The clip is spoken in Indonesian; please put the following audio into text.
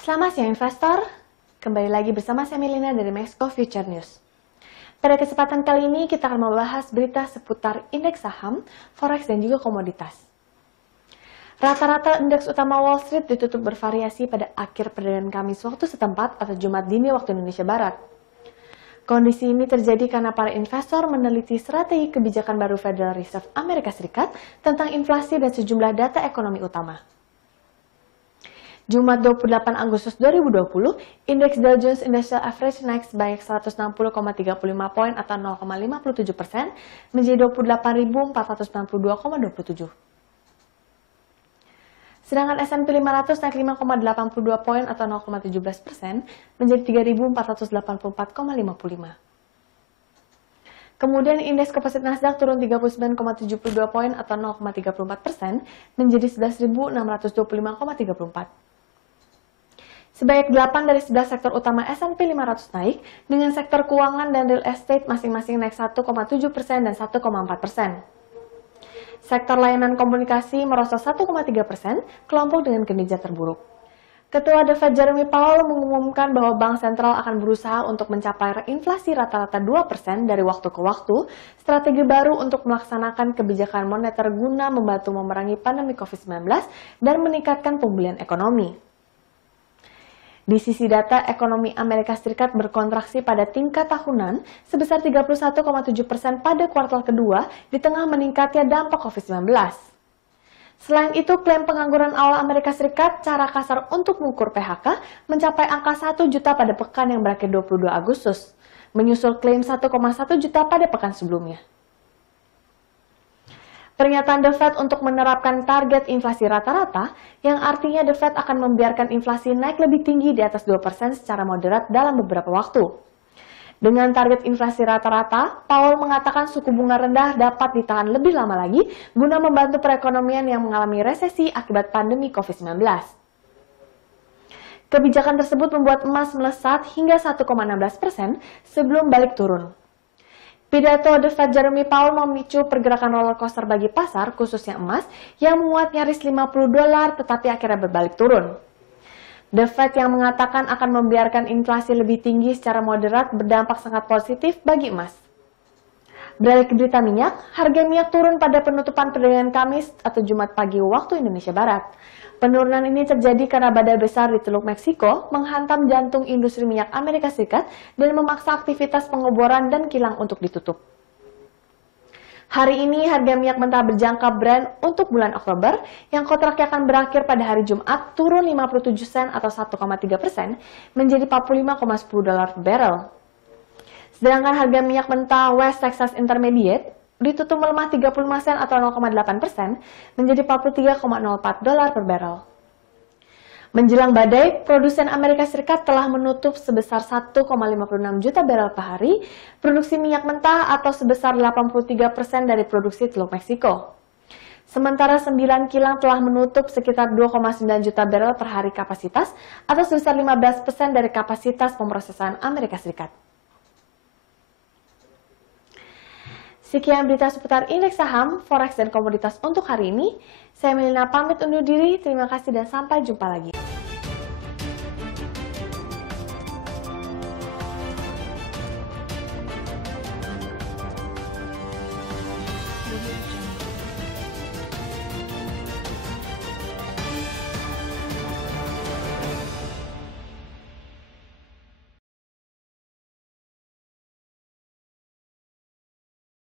Selamat siang investor, kembali lagi bersama saya Melina dari Mexico Future News. Pada kesempatan kali ini kita akan membahas berita seputar indeks saham, forex dan juga komoditas. Rata-rata indeks utama Wall Street ditutup bervariasi pada akhir perdagangan Kamis waktu setempat atau Jumat dini waktu Indonesia Barat. Kondisi ini terjadi karena para investor meneliti strategi kebijakan baru Federal Reserve Amerika Serikat tentang inflasi dan sejumlah data ekonomi utama. Jumat 28 Agustus 2020, indeks Dow Jones Industrial Average naik sebanyak 160,35 poin atau 0,57% menjadi 28.492,27. Sedangkan S&P 500 naik 5,82 poin atau 0,17% menjadi 3.484,55. Kemudian indeks komposit Nasdaq turun 39,72 poin atau 0,34% menjadi 11.625,34. Sebanyak 8 dari 11 sektor utama S&P 500 naik, dengan sektor keuangan dan real estate masing-masing naik 1,7% dan 1,4%. Sektor layanan komunikasi merosot 1,3%, kelompok dengan kinerja terburuk. Ketua The Fed Jeremy Powell mengumumkan bahwa Bank Sentral akan berusaha untuk mencapai inflasi rata-rata 2% dari waktu ke waktu, strategi baru untuk melaksanakan kebijakan moneter guna membantu memerangi pandemi COVID-19 dan meningkatkan pemulihan ekonomi. Di sisi data, ekonomi Amerika Serikat berkontraksi pada tingkat tahunan sebesar 31,7% pada kuartal kedua di tengah meningkatnya dampak COVID-19. Selain itu, klaim pengangguran awal Amerika Serikat cara kasar untuk mengukur PHK mencapai angka 1 juta pada pekan yang berakhir 22 Agustus, menyusul klaim 1,1 juta pada pekan sebelumnya. Pernyataan The Fed untuk menerapkan target inflasi rata-rata, yang artinya The Fed akan membiarkan inflasi naik lebih tinggi di atas 2% secara moderat dalam beberapa waktu. Dengan target inflasi rata-rata, Powell mengatakan suku bunga rendah dapat ditahan lebih lama lagi guna membantu perekonomian yang mengalami resesi akibat pandemi COVID-19. Kebijakan tersebut membuat emas melesat hingga 1,16% sebelum balik turun. Pidato The Fed Jeremy Powell memicu pergerakan roller coaster bagi pasar, khususnya emas, yang menguat nyaris $50 tetapi akhirnya berbalik turun. The Fed yang mengatakan akan membiarkan inflasi lebih tinggi secara moderat berdampak sangat positif bagi emas. Beralih ke berita minyak, harga minyak turun pada penutupan perdagangan Kamis atau Jumat pagi waktu Indonesia Barat. Penurunan ini terjadi karena badai besar di Teluk Meksiko menghantam jantung industri minyak Amerika Serikat dan memaksa aktivitas pengeboran dan kilang untuk ditutup. Hari ini harga minyak mentah berjangka Brent untuk bulan Oktober yang kontraknya akan berakhir pada hari Jumat turun 57 sen atau 1,3% menjadi $45,10 per barrel. Sedangkan harga minyak mentah West Texas Intermediate ditutup melemah 35 sen atau 0,8% menjadi $43,04 per barrel. Menjelang badai, produsen Amerika Serikat telah menutup sebesar 1,56 juta barrel per hari produksi minyak mentah atau sebesar 83% dari produksi Teluk Meksiko. Sementara 9 kilang telah menutup sekitar 2,9 juta barrel per hari kapasitas atau sebesar 15% dari kapasitas pemrosesan Amerika Serikat. Sekian berita seputar indeks saham, forex, dan komoditas untuk hari ini. Saya Melina pamit undur diri. Terima kasih dan sampai jumpa lagi.